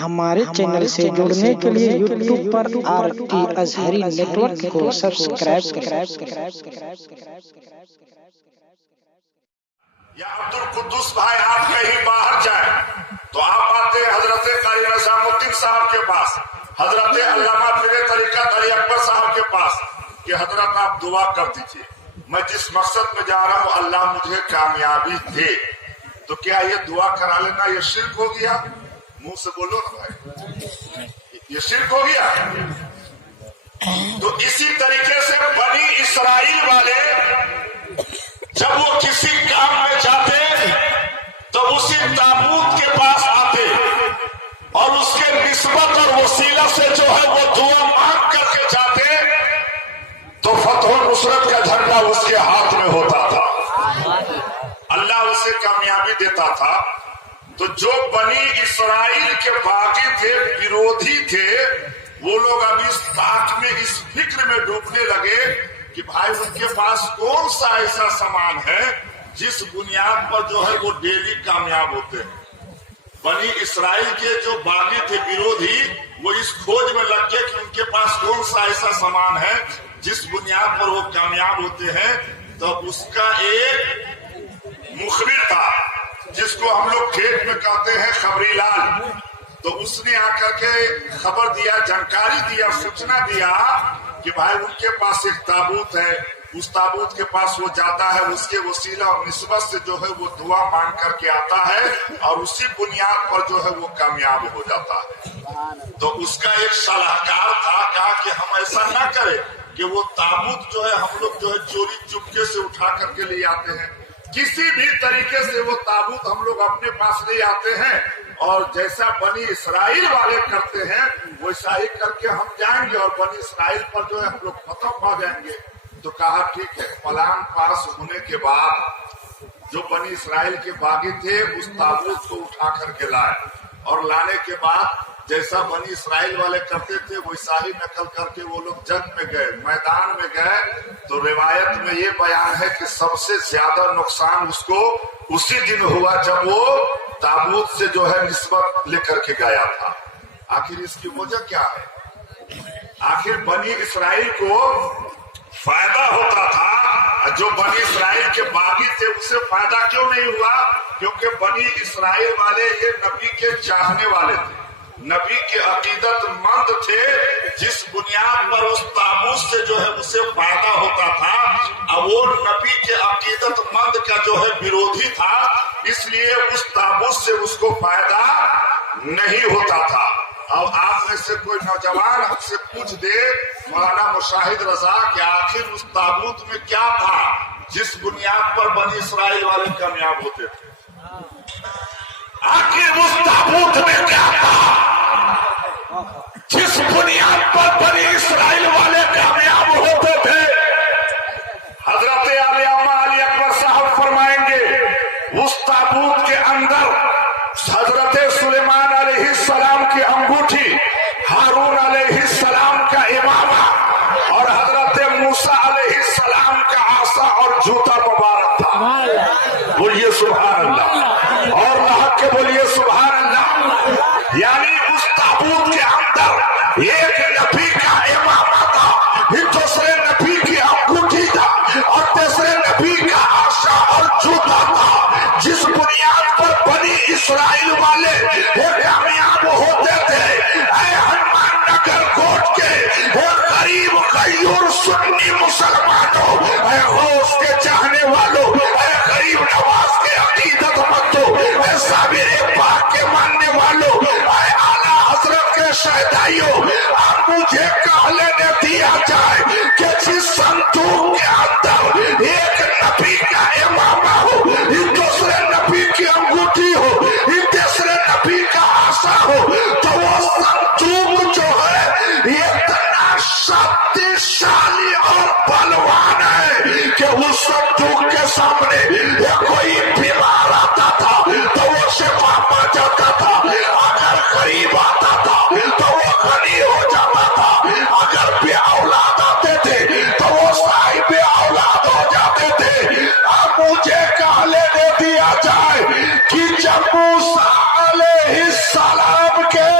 ہمارے چینل سے جڑنے کے لیے یوٹیوب پر RT ازہری نیٹ ورک کو سبسکرائب کریں۔ یا عبد القدس بھائی آپ کہیں باہر جائیں تو آپ آتے ہیں حضرت قاری نظام الدین صاحب کے پاس، حضرت علامہ پیر طریقت علی اکبر صاحب کے پاس کہ حضرت آپ دعا کر دیجئے، میں جس مقصد میں جا رہا ہوں اللہ مجھے کامیابی دے۔ تو کیا یہ دعا کرا لینا یہ شرک ہو گیا؟ منہ سے بولو نا بھائی، یہ شرک ہو گیا؟ تو اسی طریقے سے بنی اسرائیل والے جب وہ کسی کام میں جاتے تو اسی تابوت کے پاس آتے اور اس کے نسبت اور وسیلہ سے جو ہے وہ دعا مانگ کر کے جاتے تو فتح و نصرت کا جھنڈا اس کے ہاتھ میں ہوتا تھا، اللہ اسے کامیابی دیتا تھا۔ تو جو بنی اسرائیل کے باغی تھے، بیرودھی تھے، وہ لوگ ابھی اس طاق میں اس فکر میں ڈوبنے لگے کہ بھائی ان کے پاس کون سا ایسا سامان ہے جس بنیاد پر جو ہے وہ ڈیلی کامیاب ہوتے ہیں۔ بنی اسرائیل کے جو باغی تھے بیرودھی، وہ اس کھوج میں لگ گئے کہ ان کے پاس کون سا ایسا سامان ہے جس بنیاد پر وہ کامیاب ہوتے ہیں۔ تو اس کا ایک مخبر تھا جس کو ہم لوگ کھیت میں کہتے ہیں خبری لال، تو اس نے آ کر کے خبر دیا، جانکاری دیا، سوچنا دیا کہ بھائی ان کے پاس ایک تابوت ہے، اس تابوت کے پاس وہ جاتا ہے، اس کے وسیلہ اور نسبت سے جو ہے وہ دعا مانگ کر کے آتا ہے اور اسی بنیاد پر جو ہے وہ کامیاب ہو جاتا ہے۔ تو اس کا ایک صلاحکار تھا، کہا کہ ہم ایسا نہ کریں کہ وہ تابوت جو ہے ہم لوگ جو ہے چوری چپکے سے اٹھا کر کے لے آتے ہیں، کسی بھی طریقے سے وہ تابوت ہم لوگ اپنے پاس لے آتے ہیں اور جیسا بنی اسرائیل والے کرتے ہیں ویسا ہی کر کے ہم جائیں گے اور بنی اسرائیل پر جو ہے ہم لوگ ختم پا جائیں گے۔ تو کہا ٹھیک ہے۔ پلان پاس ہونے کے بعد جو بنی اسرائیل کے باغی تھے اس تابوت کو اٹھا کر کے لائے اور لانے کے بعد جیسا بنی اسرائیل والے کرتے تھے ویسا ہی نقل کر کے وہ لوگ جنگ میں گئے، میدان میں گئے۔ تو روایت میں یہ بیان ہے کہ سب سے زیادہ نقصان اس کو اسی دن ہوا جب وہ تابوت سے جو ہے نسبت لے کر کے گیا تھا۔ آخر اس کی وجہ کیا ہے؟ آخر بنی اسرائیل کو فائدہ ہوتا تھا، جو بنی اسرائیل کے باغی تھے اسے فائدہ کیوں نہیں ہوا؟ کیونکہ بنی اسرائیل والے یہ نبی کے چاہنے والے تھے، نبی کے عقیدت مند تھے، جس بنیاد پر اس تابوت سے جو ہے اسے فائدہ ہوتا تھا۔ اور وہ نبی کے عقیدت مند کا جو ہے بیرودھی تھا، اس لیے اس تابوت سے اس کو فائدہ نہیں ہوتا تھا۔ اور آپ میں سے کوئی نوجوان ہم سے پوچھ دے مولانا مشاہد رضا کہ آخر اس تابوت میں کیا تھا جس بنیاد پر بنی اسرائیل والے کامیاب ہوتے تھے؟ آخر اس تابوت میں کیا تھا جس بنیاد پر بنی اسرائیل والے کامیاب ہوتے تھے؟ حضرت علامہ علی اکبر صاحب فرمائیں گے اس تابوت کے اندر حضرت سلیمان علیہ السلام کی انگوٹھی، ہارون علیہ السلام کا امامہ اور حضرت موسیٰ علیہ السلام کا عصا اور جوتا مبارک تھا۔ بولیے سبحان اللہ، اور لحق کے بولیے سبحان اللہ۔ یعنی اس تابوت کے اندر ایک نبی کا امامہ تھا، پھر دوسرے نبی کی انگوٹھی تھا اور تیسرے نبی کا عصا اور جوتا تھا، جس بنیاد پر بنی اسرائیل والے کامیاب ہوتے تھے۔ اے ہنومان نگر کوٹ کے اے غریب غیور سنی مسلمانوں، اے غوث کے چاہنے والوں، اے غریب نواز کے عقیدت مندوں، اے صابر پاک کے ماننے والوں، اے اعلیٰ حضرت کے شہدائیوں، اب مجھے کہہ لینے دیا جائے کہ جس صندوق کے اندر ایک نبی کا امامہ ہو، دوسرے نبی کی انگوٹھی ہو، تیسرے نبی کا عصا ہو، تو وہ صندوق جو ہے اتنا شکتیشالی اور بلوان ہے کہ اس صندوق کے سامنے کوئی بیمار آتا تھا تو وہ شفا پا جاتا تھا، اگر غریب آتا تھا تو وہ غنی ہو جاتا تھا، اگر بے اولاد آتے تھے تو وہ صاحب اولاد ہو جاتے تھے۔ اب مجھے کہہ لینے دیا جائے کہ جب موسیٰ علیہ السلام کے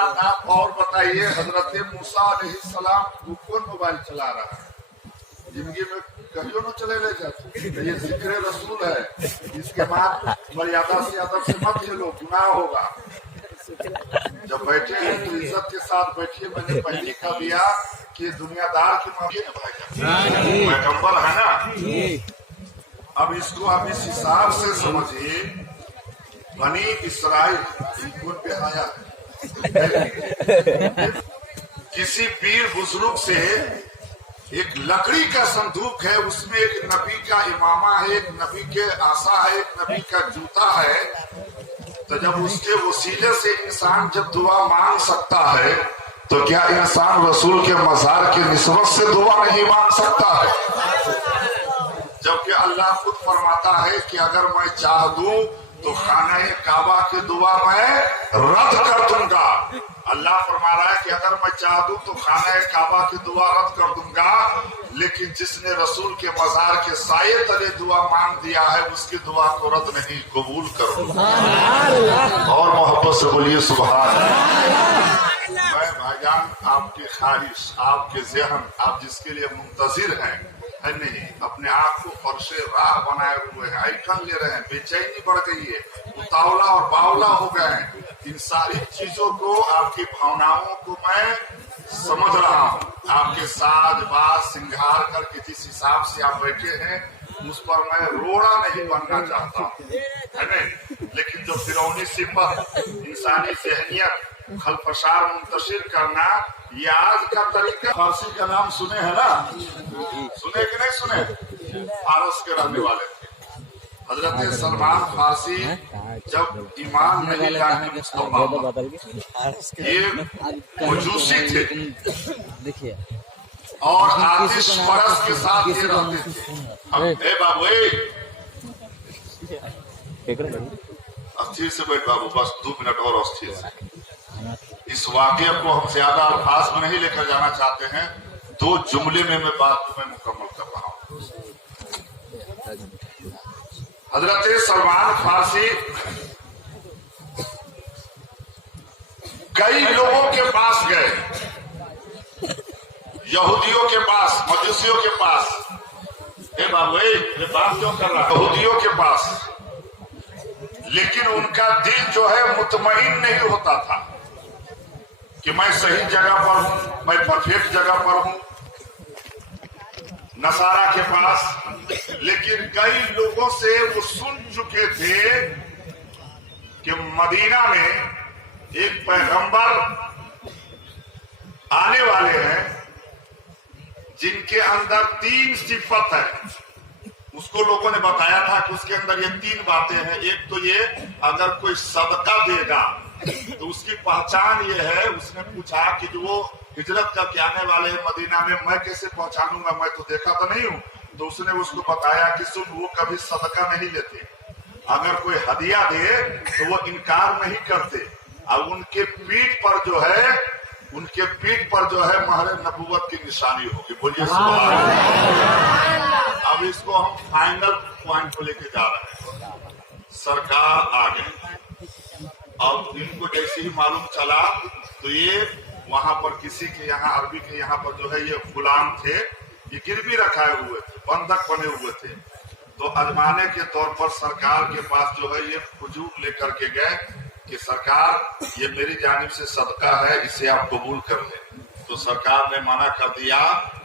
आप और बताइए, हजरत मूसा अलैहिस्सलाम वो कौन मोबाइल चला रहा है? जिंदगी में कहियो न चले ले जाते, ये जिक्र रसूल है, इसके बाद मर्यादा से अदब से मत खेलो, गुनाह होगा। जब बैठे हैं तो इज्जत के साथ बैठिए। मैंने पहले कह दिया कि दुनियादार की मांगे ना भाई, पैगंबर है ना। अब इसको आप इस हिसाब से समझिए, बनी इसराइल कौन पे आया? किसी पीर बुजुर्ग से एक लकड़ी का संदूक है, उसमें एक नबी का इमामा है, एक नबी के आसा है, एक नबी का जूता है। तो जब उसके वसीले से इंसान जब दुआ मांग सकता है, तो क्या इंसान रसूल के मज़ार की निस्बत से दुआ नहीं मांग सकता है? जबकि अल्लाह खुद फरमाता है कि अगर मैं चाह दूं तो खाने काबा की दुआ मैं रद्द कर दूंगा। अल्लाह फरमा रहा है कि अगर मैं चाह दूं तो खाने काबा की दुआ रद्द कर दूंगा, लेकिन जिसने रसूल के मज़ार के साये तले दुआ मांग दिया है, उसकी दुआ को रद्द नहीं, कबूल करो। और मोहब्बत से बोलिए सुभान अल्लाह। मैं भाईजान आपकी ख्वाहिश, आपके ज़हन, आप जिसके लिए मुंतजिर हैं, है नहीं, अपने आप को फर्शे राह बनाए हुए हैं, आइकन ले रहे हैं, बेचैनी बढ़ गई है, उतावला और बावला हो गए हैं। इन सारी चीजों को, आपकी भावनाओं को मैं समझ रहा हूँ। आपके साज बाज सिंगार करके जिस हिसाब से आप बैठे हैं, उस पर मैं रोड़ा नहीं बनना चाहता हूँ, है नहीं। लेकिन जो फिरौनी सिफत, इंसानी ज़हनियत, खलफशार मुंतशिर करना, ये आज का तरीका। फारसी का नाम सुने हैं ना? सुने कि नहीं सुने? फारस के रहने वाले थे हजरत सलमान फारसी। जब ईमान नहीं लाने ये मजूसी थे और आतिश परस के साथ ये रहते थे। अब ए बाबू, अस्थिर से बैठ बाबू, बस 2 मिनट और अस्थिर से। इस वाकये को हम ज्यादा अल्फाज में नहीं लेकर जाना चाहते हैं, 2 जुमले में मैं बात तुम्हें मुकम्मल कर रहा हूँ। हजरत सलमान फारसी कई लोगों के पास गए, यहूदियों के पास, मजूसियों के पास। ए बाबू, ये बात क्यों कर रहा है? यहूदियों के पास, लेकिन उनका दिल जो है मुतमईन नहीं होता था कि मैं सही जगह पर हूं, मैं परफेक्ट जगह पर हूं। नसारा के पास, लेकिन कई लोगों से वो सुन चुके थे कि मदीना में एक पैगंबर आने वाले हैं जिनके अंदर 3 सिफत है। उसको लोगों ने बताया था कि उसके अंदर ये 3 बातें हैं। एक तो ये, अगर कोई सदका देगा तो उसकी पहचान ये है। उसने पूछा कि जो वो हिजरत करके आने वाले हैं मदीना में, मैं कैसे पहचानूंगा, मैं तो देखा तो नहीं हूँ। तो उसने उसको बताया कि सुन, वो कभी सदका नहीं लेते, अगर कोई हदिया दे तो वो इनकार नहीं करते, और उनके पीठ पर जो है महर नबूवत की निशानी होगी। बोलिए सुभान अल्लाह। अब इसको हम फाइनल पॉइंट को लेके जा रहे हैं। सरकार आ गई, अब इनको जैसे ही मालूम चला तो ये वहां पर किसी के यहाँ, अरबी के यहाँ पर जो है ये गुलाम थे, ये गिरवी रखाए हुए थे, बंधक बने हुए थे। तो अजमाने के तौर पर सरकार के पास जो है ये हुजूर लेकर के गए कि सरकार, ये मेरी जानिब से सदका है, इसे आप कबूल कर लें। तो सरकार ने मना कर दिया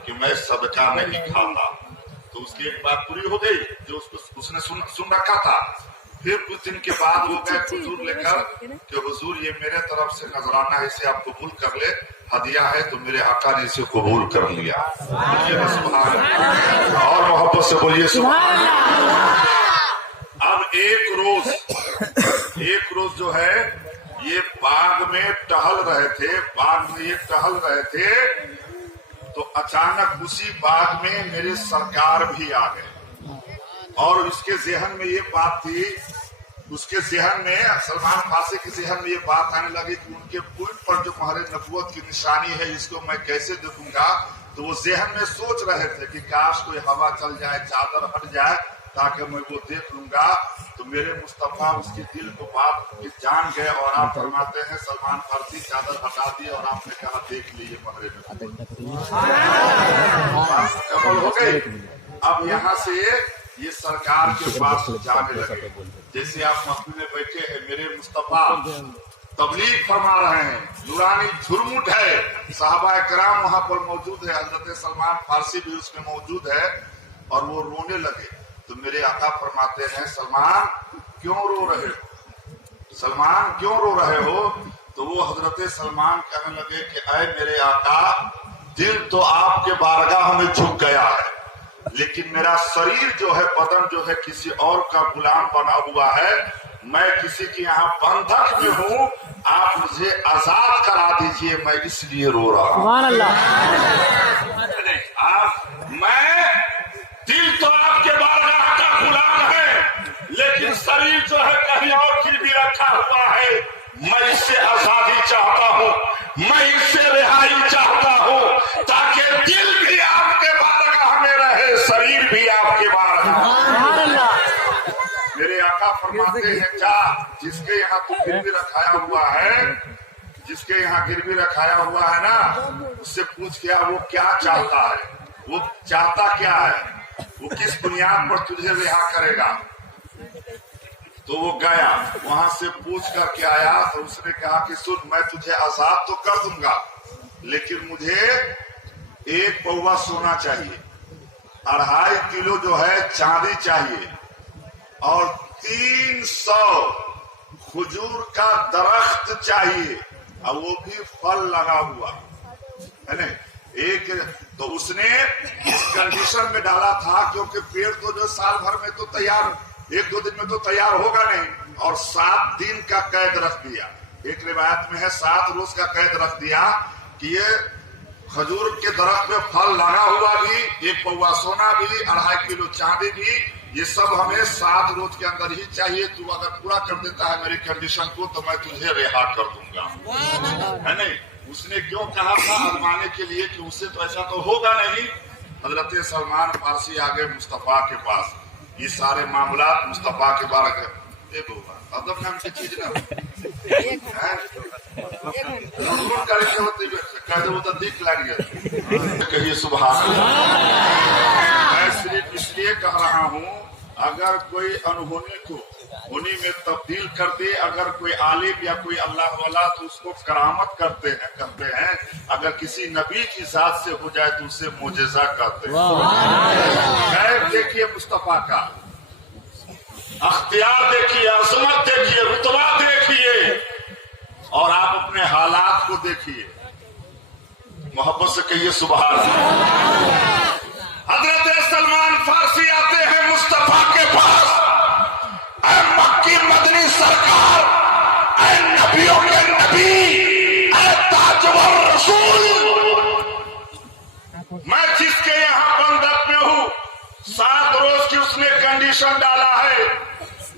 कि मैं सदका नहीं खाता। तो उसकी एक बात पूरी हो गई जो उसने सुन रखा था। फिर कुछ दिन के बाद वो गए हुजूर लेकर कि हुजूर, ये मेरे तरफ से नजराना है, इसे आप कबूल कर ले, हदिया है। तो मेरे आका ने इसे कबूल कर लिया। और मोहब्बत से बोलिए सुभान अल्लाह। अब एक रोज जो है ये बाग में टहल रहे थे, तो अचानक उसी बाग में मेरे सरकार भी आ गए। और इसके ज़हन में ये बात थी, उसके ज़हन में, सलमान फारसी के ज़हन में ये बात आने लगी कि उनके पीठ पर जो महर नबूवत की निशानी है, इसको मैं कैसे देखूंगा। तो वो ज़हन में सोच रहे थे कि काश कोई हवा चल जाए, चादर हट जाए, ताकि मैं वो देख लूंगा। तो मेरे मुस्तफा उसके दिल को बात जान गए और आप फरमाते हैं सलमान फारसी चादर हटा दी और आपने कहा देख लीजिए पहरे में कमल हो गई। अब यहाँ से ये सरकार के पास जाने लगे। जैसे आप महफिल में बैठे हैं, मेरे मुस्तफा तबलीग फरमा रहे हैं, नूरानी झुरमुट है, सहाबा किराम वहां पर मौजूद है, हजरत सलमान फारसी भी उसमें मौजूद है और वो रोने लगे। तो मेरे आका फरमाते हैं सलमान क्यों रो रहे हो, सलमान क्यों रो रहे हो? तो वो हजरत सलमान कहने लगे कि ऐ मेरे आका, दिल तो आपके बारगाह में झुक गया है, लेकिन मेरा शरीर जो है, बदन जो है किसी और का गुलाम बना हुआ है। मैं किसी के यहाँ बंधक में हूँ, आप मुझे आजाद करा दीजिए, मैं इसलिए रो रहा हूँ। मैं दिल तो आपके बारगाह का गुलाम है, लेकिन शरीर जो है कहीं और फिर भी रखा हुआ है। मैं इससे आजादी चाहता हूँ, मैं इससे रिहाई चाहता हूँ, ताकि दिल भी आपके बारगाह में रहे, शरीर भी आपके बारगाह। मेरे आका फरमाते हैं जा, जिसके यहाँ तू गिरवी रखाया हुआ है, जिसके यहाँ गिरवी रखाया हुआ है ना, उससे पूछ क्या वो क्या चाहता है, वो चाहता क्या है, वो किस बुनियाद पर तुझे रिहा करेगा। तो वो गया, वहां से पूछ करके आया। तो उसने कहा कि सुन, मैं तुझे आजाद तो कर दूंगा, लेकिन मुझे एक पौवा सोना चाहिए, 2.5 किलो जो है चांदी चाहिए, और 300 खजूर का दरख्त चाहिए, और वो भी फल लगा हुआ है ना। एक तो उसने इस कंडीशन में डाला था, क्योंकि पेड़ तो जो साल भर में तो तैयार, 1-2 दिन में तो तैयार होगा नहीं, और 7 दिन का कैद रख दिया। एक रिवायत में है 7 रोज का कैद रख दिया कि ये खजूर के दरख्त में फल लगा हुआ भी, 1 पौवा सोना भी, 2.5 किलो चांदी भी, ये सब हमें 7 रोज के अंदर ही चाहिए। तू अगर पूरा कर देता है मेरी कंडीशन को, तो मैं तुझे रिहा कर दूंगा, है नहीं। उसने क्यों कहा था? आजमाने के लिए कि उससे तो ऐसा तो होगा नहीं। हजरत सलमान फारसी आ गए मुस्तफा के पास, ये सारे मामला मुस्तफा के बारे में अदब नाम की चीज ना करके होते कह दो तो दिख लग गया। कहिए सुभान अल्लाह। मैं सिर्फ इसलिए कह रहा हूँ, अगर कोई अनहोनी को होनी में तब्दील कर दे, अगर कोई आलिम या कोई अल्लाह वाला, तो उसको करामत करते हैं। अगर किसी नबी की जात से हो जाए तो उससे मोजेजा कहते हैं। देखिए मुस्तफा का अख्तियार देखिए, अजमत देखिए, रुतबा देखिए, और आप अपने हालात को देखिए। मोहब्बत से कहिए सुभान अल्लाह। हजरत सलमान फारसी आते हैं मुस्तफा के पास, ऐ मक्की मदनी सरकार, ऐ नबियों के नबी, ऐ ताजवर रसूल, मैं जिसके यहाँ बंधक में हूँ, 7 रोज की उसने कंडीशन डाला है,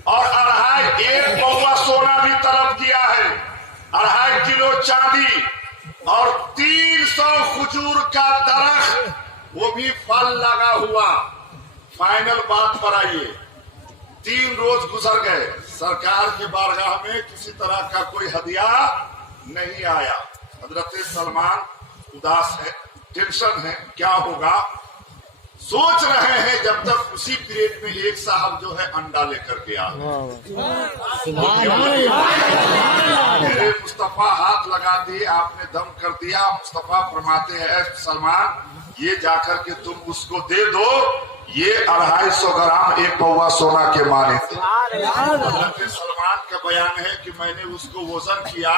और 1 पौवा सोना भी तलब किया है, 2.5 किलो चांदी, और 300 खजूर का दरख्त, वो भी फल लगा हुआ। फाइनल बात पर आइए, 3 रोज गुजर गए, सरकार के बारगाह में किसी तरह का कोई हदिया नहीं आया। हजरत सलमान उदास है, टेंशन है, क्या होगा, सोच रहे हैं। जब तक उसी पीरियड में एक साहब जो है अंडा लेकर के आ मेरे मुस्तफा हाथ लगा दिए, आपने दम कर दिया। मुस्तफा फरमाते हैं सलमान, ये जाकर के तुम उसको दे दो, ये 250 ग्राम 1 पौवा सोना के माने थे। सलमान का बयान है कि मैंने उसको वजन किया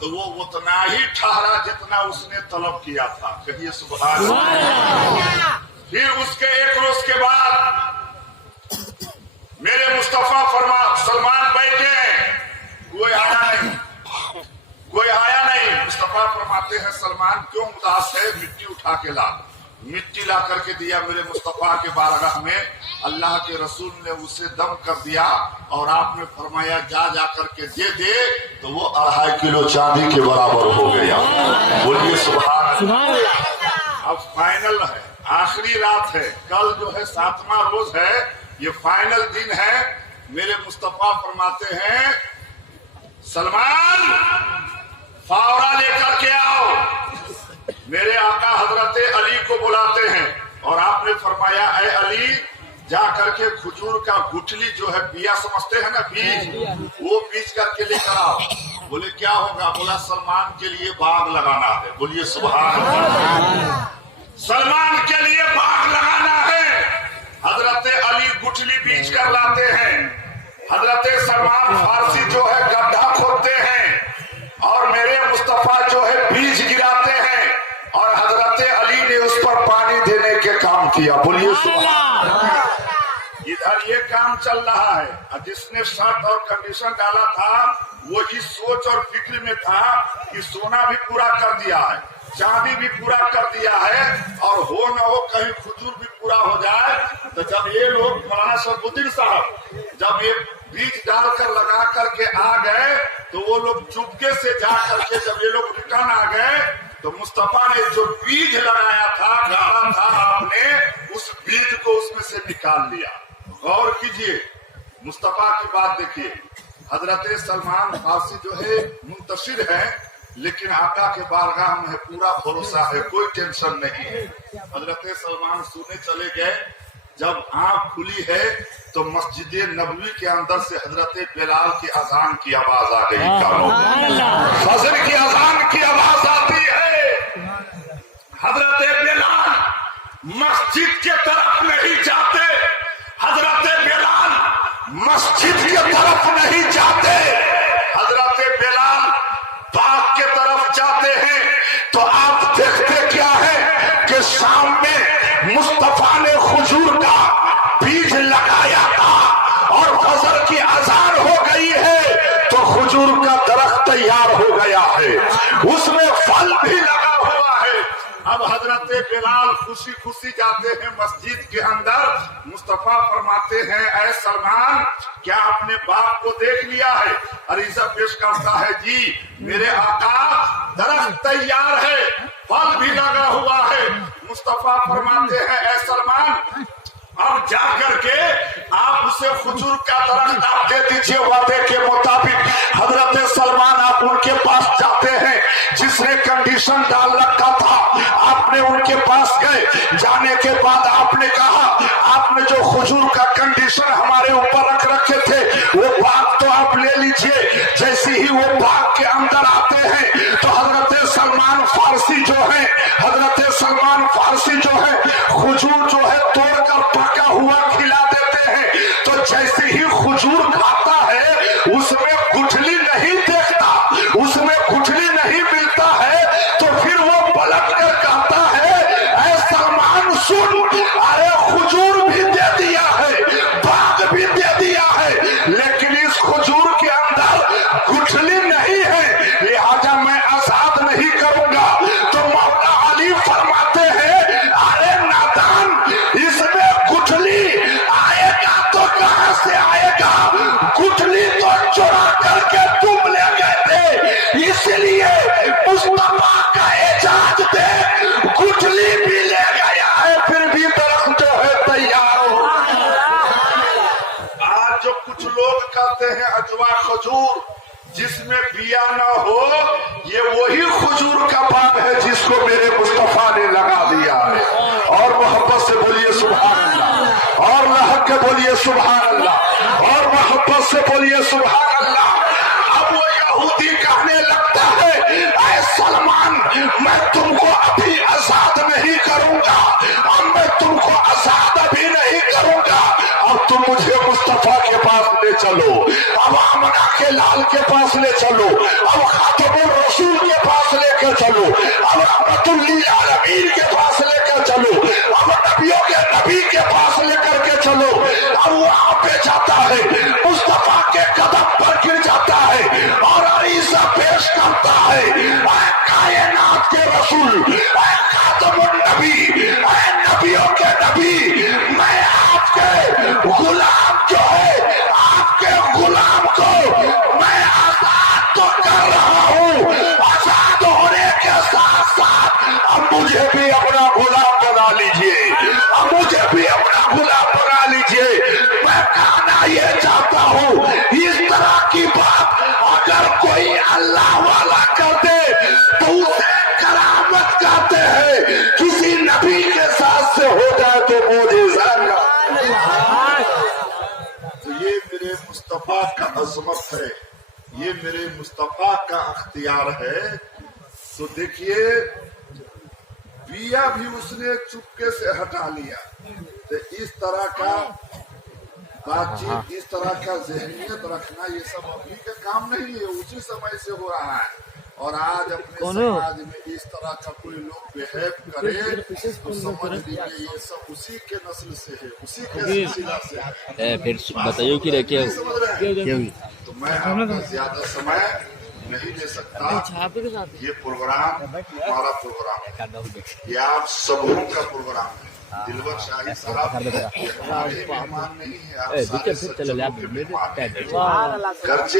तो वो उतना ही ठहरा जितना उसने तलब किया था। कहिए सुभान अल्लाह। फिर उसके 1 रोज के बाद मेरे मुस्तफा सलमान बैठे, कोई आया नहीं, कोई आया नहीं। मुस्तफा फरमाते हैं सलमान क्यों उदास है, मिट्टी उठा के ला। मिट्टी ला करके दिया मेरे मुस्तफा के बारगाह में। अल्लाह के रसूल ने उसे दम कर दिया, और आपने फरमाया जा करके दे, तो वो 2.5 किलो चांदी के बराबर हो गया। बोलिए सुभान अल्लाह। अब फाइनल है, आखिरी रात है, कल जो है 7वां रोज है, ये फाइनल दिन है। मेरे मुस्तफा फरमाते हैं सलमान फावड़ा लेकर के आओ। मेरे आका हजरत अली को बुलाते हैं और आपने फरमाया ऐ अली जा करके खजूर का गुठली जो है बिया समझते हैं ना बीज, वो बीज करके लेकर आओ। बोले क्या होगा? बोला सलमान के लिए बाग लगाना है। बोलिए सुभान अल्लाह। सलमान के लिए बाग लगाना है। हजरत अली गुठली बीज कर लाते हैं। हजरत सलमान फारसी जो है गड्ढा खोदते हैं और मेरे मुस्तफा जो है बीज गिराते हैं और हजरत अली ने उस पर पानी देने के काम किया। बोलिए सुभान अल्लाह। इधर ये काम चल रहा है। जिसने शर्त और कंडीशन डाला था वो इस सोच और फिक्र में था कि सोना भी पूरा कर दिया है, चांदी भी पूरा कर दिया है और हो न हो कहीं खजूर भी पूरा हो जाए। तो जब ये लोग मौलाना शरफुद्दीन साहब जब ये बीज डालकर लगा करके आ गए तो वो लोग चुपके से जा करके जब ये लोग रिटर्न आ गए तो मुस्तफा ने जो बीज लगाया था, गाड़ा था, आपने उस बीज को उसमें से निकाल लिया। गौर कीजिए, मुस्तफा की बात देखिए। हजरत सलमान फारसी जो है मुंतशिर है, लेकिन आका के बारगाह में पूरा भरोसा है, कोई टेंशन नहीं है। हजरत सलमान सोने चले गए। जब आंख खुली है तो मस्जिद नबवी के अंदर से हजरत बिलाल की अजान की आवाज आ गई। फजर की अजान की आवाज आती है। हजरत बिलाल मस्जिद के तरफ नहीं जाते। हजरत बिलाल मस्जिद के तरफ नहीं जाते। हजरत बिलाल बाग के तरफ जाते हैं तो आप देखते क्या है कि सामने मुस्तफा ने खजूर का बीज लगाया था और फजर की अजान हो गई है तो खजूर का दरख्त तैयार हो गया है, उसमें फल भी लगा हुआ है। अब हजरत बिलाल खुशी खुशी जाते हैं मस्जिद के अंदर। मुस्तफा फरमाते हैं ऐ सलमान क्या आपने बाप को देख लिया है? अरीज़ा पेश करता है जी मेरे आका दरख्त तैयार है, फल भी लगा हुआ है। मुस्तफा फरमाते हैं ऐ सलमान अब जा करके आप उसे खजूर का दरख्त आप दे दीजिए वादे के मुताबिक। हजरत सलमान आप उनके पास जाते हैं, जिसने कंडीशन डाल रखा था आपने उनके पास गए। जाने के बाद आपने कहा आपने जो खजूर का कंडीशन हमारे ऊपर रख रखे थे वो बाग तो आप ले लीजिए। जैसे ही वो बाग के अंदर आते हैं तो हजरत सलमान फारसी जो है खजूर जो है तोड़कर पका हुआ खिला देते हैं। तो जैसे ही खजूर खाता है उसमें गुठली नहीं देखता, उसमें गुठली नहीं मिलता है तो फिर वो पलट कर कहता है ऐ सलमान सुन, अरे खजूर भी दे दिया है, बाग भी दे दिया है, लेकिन इस खजूर के अंदर गुठली नहीं है, लिहाजा मैं आजाद नहीं करूंगा। तो मौला अली फरमाते हैं अरे नादान, इसमें गुठली आएगा तो कहां से आएगा? गुठली तो चुरा करके तुम ले गए थे, इसलिए मुस्तफा का एजाज दे गुठली भी ले गया है, फिर भी दरख्त जो है तैयार हो। आज जो कुछ लोग कहते हैं अजवा खजूर जिसमें बिया न हो, ये वही खजूर का बाग है जिसको मेरे मुस्तफा ने लगा दिया है। और मोहब्बत से बोलिए सुभान अल्लाह, और लहक के बोलिए सुभान अल्लाह, और मोहब्बत से बोलिए सुभान अल्लाह। अब वो यहूदी कहने लगता है ऐ सलमान मैं तुमको अभी आजाद नहीं करूंगा, अब मैं तुमको आजाद अभी नहीं करूंगा, अब तुम मुझे मुस्तफा के पास ले चलो, अब आमना के लाल के पास ले चलो, अब खातमुर रसूल के पास लेकर चलो, अब रहमतुल लिल आलमीन के पास लेकर चलो, अब नबियों के नबी के पास लेकर के चलो। अब वहां पे जाता है, मुस्तफा के कदम पर गिर जाता है और अरीज़ा पेश करता है ऐ कायनात के रसूल, ऐ खातमुन नबी, ऐ नबियों के नबी, मैं आपके गुलाम जो है आपके गुलाम को मैं आजाद तो कर रहा हूँ, आजाद होने के साथ साथ अब मुझे भी अपना गुलाम बना लीजिए, अब मुझे भी अपना गुलाम बना लीजिए। کوئی اللہ والا کرتے تو اسے کرامت کہتے ہیں، کسی نبی کے ساتھ سے ہو جائے تو معجزہ کا۔ تو یہ میرے مصطفیٰ کا عظمت ہے، یہ میرے مصطفیٰ کا اختیار ہے۔ تو دیکھیے بیا بھی اس نے چپکے سے ہٹا لیا۔ تو اس طرح کا بات چیت، اس طرح کا ذہنیت رکھنا، یہ سب ابھی کا کام نہیں ہے، اسی سمے سے ہو رہا ہے۔ اور آج اپنے سماج میں اس طرح کا کوئی لوگ بہیو کرے تو سمجھ لیجیے یہ سب اسی کے نسل سے ہے، اسی کے سلسلہ سے ہے۔ پھر بتائیے کہ رکھے تو میں آپ کا زیادہ سمے نہیں لے سکتا۔ یہ پروگرام ہمارا پروگرام ہے، یہ آپ سبوں کا پروگرام ہے۔ دلبر شاہی صاحب یہ ہمارے مہمان نہیں ہے، آپ سارے سچوں کے مہمان ہیں۔ گرچہ